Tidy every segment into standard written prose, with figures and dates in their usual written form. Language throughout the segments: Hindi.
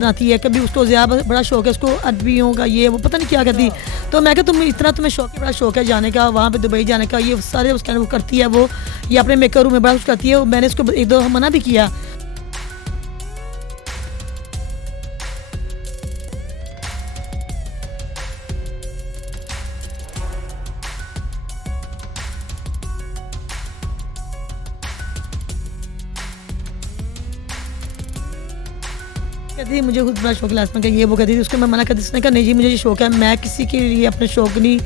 बनाती है, कभी उसको ज़्यादा बड़ा शौक है उसको अरबियों का, ये वो पता नहीं क्या करती। तो मैं क्या तुम्हें शौक है, बड़ा शौक है जाने का, वहाँ पे दुबई जाने का, ये सारे उसका वो करती है, वो ये अपने मेकर रूम में बड़ा कुछ करती है। मैंने उसको एक दो मना भी किया। कहती थी मुझे खुद बड़ा शौक है लाजमन का, ये वो कहती थी, उसको मैं मना करती। उसने कहा नहीं जी मुझे ये शौक है, मैं किसी के लिए अपने शौक नहीं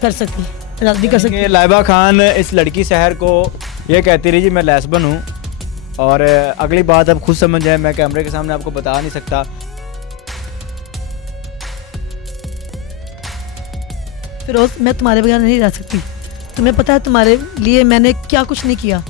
कर सकती, नहीं कर सकती। लाइबा खान इस लड़की शहर को ये कहती रही जी मैं लेस्बन हूँ, और अगली बात अब खुद समझ जाए, मैं कैमरे के सामने आपको बता नहीं सकता। फिरोज मैं तुम्हारे बगैर नहीं रह सकती। तुम्हें पता है तुम्हारे लिए मैंने क्या कुछ नहीं किया,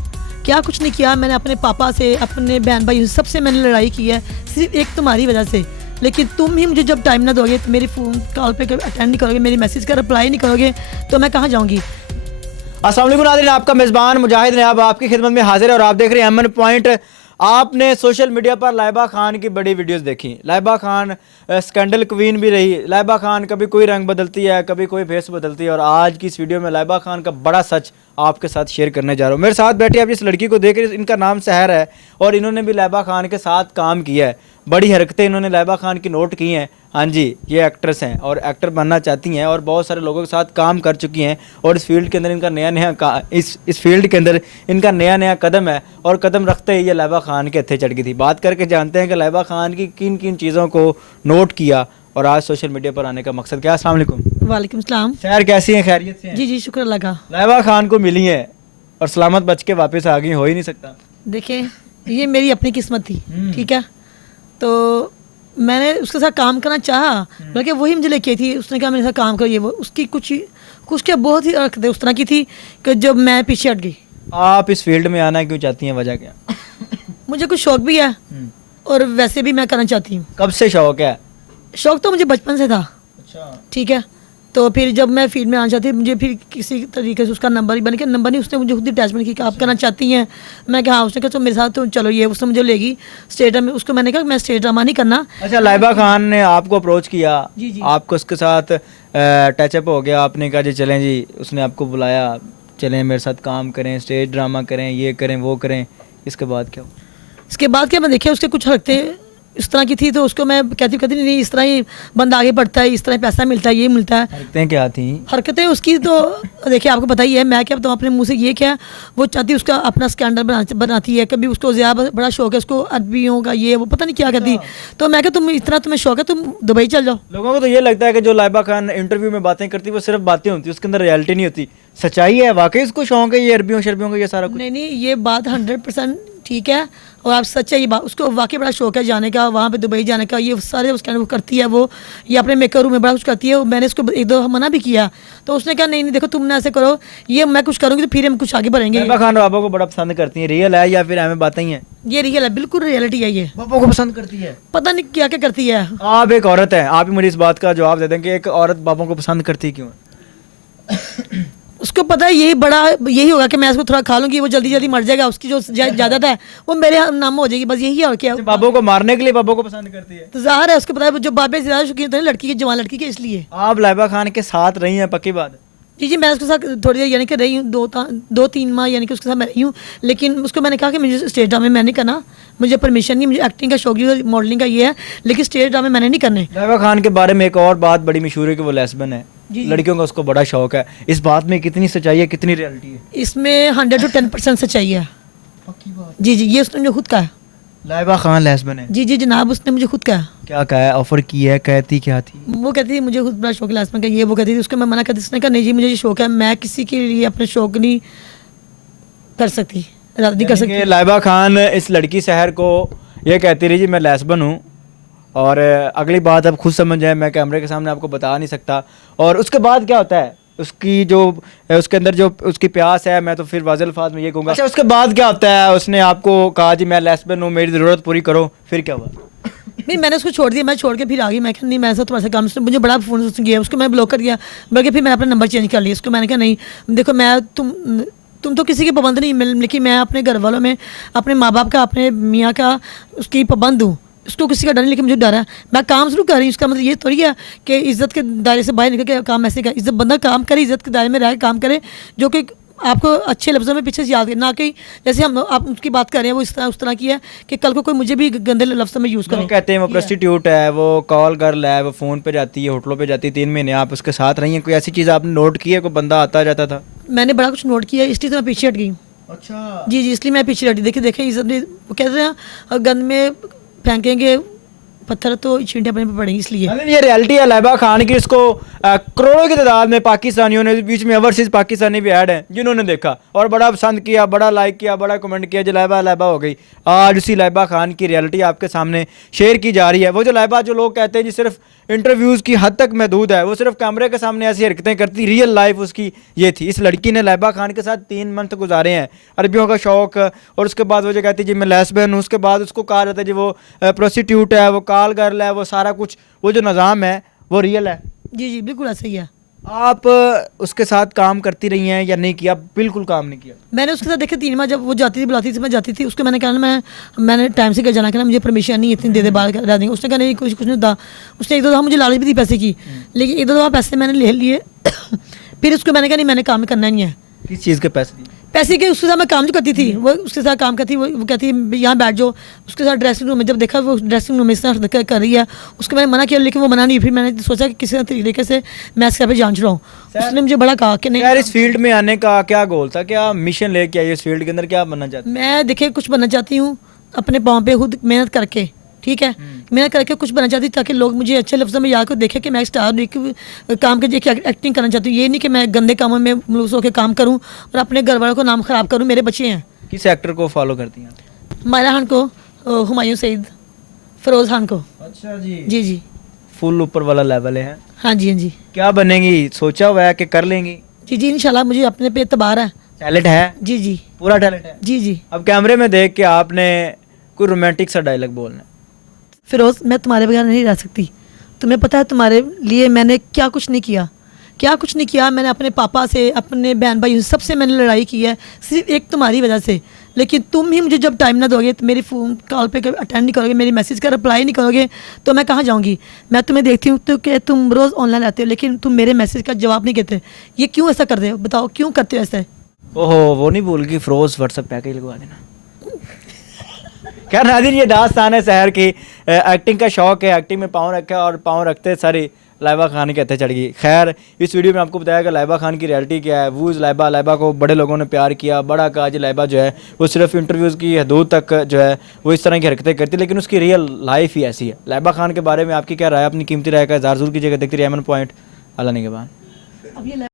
क्या कुछ नहीं किया। मैंने अपने पापा से, अपने बहन भाई से, सबसे मैंने लड़ाई की है, सिर्फ एक तुम्हारी वजह से। लेकिन तुम ही मुझे जब टाइम ना दोगे, मेरी फ़ोन कॉल पे अटेंड नहीं करोगे, मेरी मैसेज का रिप्लाई नहीं करोगे, तो मैं कहाँ जाऊँगी। अस्सलाम वालेकुम नाज़रीन, आपका मेज़बान मुजाहिद ने अब आपकी खिदमत में हाजिर है और आप देख रहे हैं एमएन पॉइंट। आपने सोशल मीडिया पर लाइबा खान की बड़ी वीडियोस देखी। लाइबा खान स्कैंडल क्वीन भी रही। लाइबा खान कभी कोई रंग बदलती है, कभी कोई फेस बदलती है, और आज की इस वीडियो में लाइबा खान का बड़ा सच आपके साथ शेयर करने जा रहा हूँ। मेरे साथ बैठे आप जिस लड़की को देख रहे हैं, इनका नाम सहर है और इन्होंने भी लाइबा खान के साथ काम किया है। बड़ी हरकतें इन्होंने लाइबा खान की नोट की हैं। हाँ जी, ये एक्ट्रेस हैं और एक्टर बनना चाहती हैं और बहुत सारे लोगों के साथ काम कर चुकी हैं, और इस फील्ड के अंदर इनका इस फील्ड के अंदर इनका नया कदम है, और कदम रखते ही ये लाइबा खान के हत्थे चढ़ गई थी। बात करके जानते हैं कि लाइबा खान की किन किन चीज़ों को नोट किया और आज सोशल मीडिया पर आने का मकसद क्या। अस्सलाम वालेकुम। वालेकुम सलाम। खैर कैसी हैं, खैरियत से हैं? जी जी शुक्र अल्लाह का। लाइबा खान को मिली हैं और सलामत बच के वापस आ गई, हो ही नहीं सकता। देखें ये मेरी अपनी किस्मत थी, ठीक है। तो मैंने उसके साथ काम करना चाहा, बल्कि वही मुझे लेके आई थी। उसने कहा मेरे साथ काम करो, ये वो उसकी कुछ क्या बहुत ही हरकतें उस तरह की थी कि जब मैं पीछे हट गई। आप इस फील्ड में आना क्यों चाहती हैं, वजह क्या? मुझे कुछ शौक भी है और वैसे भी मैं करना चाहती हूँ। कब से शौक है? शौक तो मुझे बचपन से था, अच्छा। ठीक है। तो फिर जब मैं फील्ड में आना चाहती, मुझे फिर किसी तरीके से उसका नंबर ही बन के, नंबर नहीं, उसने मुझे खुद ही अटैचमेंट की कि आप करना चाहती हैं। मैं कहा हाँ। उसने कहा तो मेरे साथ तो चलो, ये उसने मुझे लेगी स्टेट ड्रामा। उसको मैंने कहा मैं स्टेट ड्रामा नहीं करना। अच्छा, लाइबा खान ने आपको अप्रोच किया? जी जी। आपको उसके साथ टचअप हो गया, आपने कहा जी चलें जी, उसने आपको बुलाया, चलें मेरे साथ काम करें, स्टेज ड्रामा करें, ये करें वो करें। इसके बाद क्या हुआ? इसके बाद क्या, मैं देखिए उसके कुछ हरकतें इस तरह की थी, तो उसको मैं कहती नहीं इस तरह ही बंदा आगे बढ़ता है, इस तरह पैसा मिलता है, ये मिलता है। हरकतें क्या थी? हरकतें उसकी तो देखिए आपको पता ही है, मैं क्या बताऊँ अपने मुंह से, ये क्या वो चाहती उसका अपना स्कैंडल बनाती है, कभी उसको ज़्यादा बड़ा शौक है उसको अरबियों का, ये वो पता नहीं क्या करती। तो मैं क्या तुम्हें शौक है, तुम दुबई चल जाओ। लोगों को तो ये लगता है कि जो लाइबा खान इंटरव्यू में बातें करती है वो सिर्फ बातें होती है, उसके अंदर रियलिटी नहीं होती। सच्चाई है, वाकई इसको शौक है ये अरबियों शरबियों का, ये सारा कुछ? नहीं, ये बात 100% ठीक है और आप सच्चा ये बात, उसको वाकई बड़ा शौक है जाने का, वहाँ पे दुबई जाने का, ये सारे उसका वो करती है, वो ये अपने मेकर रूम में बड़ा कुछ करती है। मैंने उसको एक दो मना भी किया, तो उसने कहा नहीं देखो तुम ना ऐसे करो, ये मैं कुछ करूँगी तो फिर हम कुछ आगे बढ़ेंगे। लाइबा खान बाबा को बड़ा पसंद करती है, रियल है या फिर हमें बातें ही हैं? ये रियल है, बिल्कुल रियलिटी है। ये बाबा को पसंद करती है? पता नहीं क्या क्या करती है। आप एक औरत है, आप ही मुझे इस बात का जवाब दे दें कि एक औरत बाबों को पसंद करती क्यों है? उसको पता है यही होगा कि मैं इसको थोड़ा खा लूंगी, वो जल्दी जल्दी मर जाएगा, उसकी जो ज्यादा है वो मेरे नाम में हो जाएगी, बस यही है और क्या। बाबों को मारने के लिए बाबों को पसंद करती है? तो जाहिर है उसको पता है, जो बाबे से ज्यादा शौकीन होते हैं लड़की के, जवान लड़की के, इसलिए। आप लाइबा खान के साथ रही हैं, पक्की बात? जी मैं उसके साथ थोड़ी देर यानी कि रही हूँ, 2-3 माह यानी कि उसके साथ मैं रही हूँ। लेकिन उसको मैंने कहा कि मुझे स्टेज ड्रामे मैं नहीं करना, मुझे परमिशन नहीं, मुझे एक्टिंग का शौक है, मॉडलिंग का ये है, लेकिन स्टेज ड्रामे मैंने नहीं करने। लाइबा खान के बारे में एक और बात बड़ी मशहूर है कि वो लेस्बियन है, लड़कियों का उसको बड़ा शौक है। इस बात में कितनी सच्चाई है, कितनी रियलिटी है? इसमें 100 to 10% सच्चाई है। जी ये उसने मुझे खुद कहा है। लाइबा खान लेस्बियन है? जी जनाब, उसने मुझे खुद कहा। क्या कहा है, ऑफर की है, कहती क्या थी? वो कहती थी मुझे खुद बड़ा शौक है लाजमन का, ये वो कहती थी। उसको मैं मना करती, उसने कहा नहीं जी मुझे ये शौक है, मैं किसी के लिए अपने शौक नहीं कर सकती, नहीं कर सकती। लाइबा खान इस लड़की शहर को ये कहती रही जी मैं लेस्बियन हूँ, और अगली बात अब खुद समझ जाए, मैं कैमरे के सामने आपको बता नहीं सकता। और उसके बाद क्या होता है, उसकी जो उसके अंदर जो उसकी प्यास है, मैं तो फिर वाज़ेह अल्फाज में ये कहूँगा। अच्छा, उसके बाद क्या होता है? उसने आपको कहा जी मैं लेस्बियन हूँ, मेरी ज़रूरत पूरी करो, फिर क्या हुआ? नहीं मैंने उसको छोड़ दिया, मैं छोड़ के फिर आ गई। मैं कहा नहीं मैं ऐसा तुम्हारे साथ काम, उसने मुझे बड़ा फ़ोन किया, उसको मैं ब्लॉक कर दिया, बल्कि फिर मैंने अपना नंबर चेंज कर लिया। उसको मैंने कहा नहीं देखो मैं तुम तो किसी की पाबंद नहीं, लेकिन मैं अपने घर वालों में, अपने माँ बाप का, अपने मियाँ का उसकी पाबंद हूँ। उसको किसी का डर नहीं, लेकिन मुझे डर है। मैं काम शुरू कर रही हूँ, इसका मतलब ये थोड़ी है कि इज्जत के दायरे से बाहर निकल के काम ऐसे कर। इज्जत बंदा काम करे, इज्जत के दायरे में रह के काम करे, जो कि आपको अच्छे लफ्ज़ों में पीछे से याद करे, ना कि जैसे हम आप उसकी बात कर रहे हैं वो इस तरह उस तरह की है कि कल को कोई मुझे भी गंदे लफ्ज़ों में यूज़ वो करे। कहते हैं वो प्रोस्टिट्यूट है, वो कॉल गर्ल है, वो फ़ोन पे जाती है, होटलों पे जाती है, 3 महीने आप उसके साथ रही हैं। कोई ऐसी चीज़ आपने नोट की है, कोई बंदा आता जाता था? मैंने बड़ा कुछ नोट किया है, इसलिए तो मैं पीछे हट गई हूँ। अच्छा। जी जी, इसलिए मैं पीछे हटी। देखिए देखिए, इज्जत नहीं, वो कहते हैं गंद में फेंकेंगे पत्थर तो चींटे अपने पे पड़ेंगी, इसलिए। मतलब ये रियलिटी है लाइबा खान की। इसको करोड़ों की तादाद में पाकिस्तानियों ने, बीच में ओवरसीज पाकिस्तानी भी ऐड हैं जिन्होंने देखा और बड़ा पसंद किया, बड़ा लाइक किया, बड़ा कमेंट किया, जो लाइबा लाइबा हो गई। आज उसी लाइबा खान की रियलिटी आपके सामने शेयर की जा रही है। वो जो लाइबा, जो लोग कहते हैं जी सिर्फ इंटरव्यूज़ की हद तक महदूद है, वो सिर्फ कैमरे के सामने ऐसी हरकतें करती, रियल लाइफ उसकी ये थी। इस लड़की ने लाइबा खान के साथ 3 मंथ गुजारे हैं, अरबियों का शौक, और उसके बाद वो जो कहती है जी मैं लेस्बियन हूँ, उसके बाद उसको कहा जाता है जी वो प्रोस्टिट्यूट है, वो कॉल गर्ल है, वो सारा कुछ, वो जो निज़ाम है वो रियल है। जी जी, बिल्कुल ऐसा ही है। आप उसके साथ काम करती रही हैं या नहीं किया? बिल्कुल काम नहीं किया। मैंने उसके साथ देखे 3 माह, जब वो जाती थी बुलाती थी, मैं जाती थी, उसको मैंने कहा ना मैंने टाइम से घर जाना, कहना मुझे परमिशन नहीं, इतनी दे दे बाहर रह देंगे। उसने कहा नहीं, कुछ कुछ नहीं था। उसने 1-2 दफ़ा मुझे लालच भी दी पैसे की, लेकिन 1-2 दफ़ा पैसे मैंने ले लिए। फिर उसको मैंने कहा नहीं, मैंने काम करना नहीं है। किस चीज़ के पैसे दिए? पैसे के, उसके साथ मैं काम जो करती थी, वो उसके साथ काम करती, वो कहती है यहाँ बैठ जाओ। उसके साथ ड्रेसिंग रूम में जब देखा वो ड्रेसिंग रूम में इस तरह कर रही है, उसको मैंने मना किया, लेकिन वो मना नहीं। फिर मैंने सोचा कि किसी तरीके से मैं इसके पे जान छुड़ाऊँ। उसने मुझे बड़ा कहा कि नहीं। यार इस फील्ड में आने का क्या गोल था, क्या मिशन लेके आई इस फील्ड के अंदर, क्या बनना चाहती? मैं देखिए कुछ बनना चाहती हूँ अपने पाँव पे खुद मेहनत करके, ठीक है। मेहनत करके कुछ बनना चाहती हूँ ताकि लोग मुझे अच्छे लफ्ज़ों में याद कर देखें कि मैं स्टार काम के देखिए एक्टिंग करना चाहती हूँ। ये नहीं कि मैं गंदे कामों में मुलूस होकर काम करूँ और अपने घर वालों को नाम ख़राब करूँ। मेरे बच्चे हैं। किस एक्टर को फॉलो करती हैं? मायरा खान को, हुमायूं सईद, फिरोज़ खान को। अच्छा जी। जी जी, फुल ऊपर वाला लेवल है। हाँ जी हाँ जी। क्या बनेंगी, सोचा हुआ है कि कर लेंगी? जी जी, इंशाल्लाह मुझे अपने पे एतबार है। टैलेंट है? जी जी। पूरा टैलेंट है? जी जी। अब कैमरे में देख के आपने कोई रोमांटिक सा डायलॉग बोलना है। फिरोज़, मैं तुम्हारे बगैर नहीं रह सकती। तुम्हें पता है तुम्हारे लिए मैंने क्या कुछ नहीं किया, क्या कुछ नहीं किया। मैंने अपने पापा से, अपने बहन भाई से, सबसे मैंने लड़ाई की है, सिर्फ एक तुम्हारी वजह से। लेकिन तुम ही मुझे जब टाइम ना दोगे, तो मेरी फ़ोन कॉल पे अटेंड नहीं करोगे, मेरी मैसेज का रिप्लाई नहीं करोगे, तो मैं कहाँ जाऊँगी। मैं तुम्हें देखती हूँ तो कि तुम रोज़ ऑनलाइन रहते हो, लेकिन तुम मेरे मैसेज का जवाब नहीं देते। ये क्यों ऐसा करते हो, बताओ क्यों करते हो ऐसा? ओहो, वो नहीं भूल गई, फिरोज व्हाट्सएप पैकेज लगवा देना। क्या नादिर, ये दास्तान है शहर की। एक्टिंग का शौक है, एक्टिंग में पाँव रखा और पाँव रखते सारी लाइबा खान के हत्थे चढ़ गई। खैर, इस वीडियो में आपको बताया कि लाइबा खान की रियलिटी क्या है। वूज लाइबा को बड़े लोगों ने प्यार किया, बड़ा कहा जी लाइबा जो है वो सिर्फ इंटरव्यूज़ की हदूद तक जो है वो इस तरह की हरकतें करती, लेकिन उसकी रियल लाइफ ही ऐसी है। लाइबा खान के बारे में आपकी क्या राय, अपनी कीमती राय का इज़हार ज़रूर कीजिएगा। देखते रहिए एमएन पॉइंट। अल्लाह निगहबान।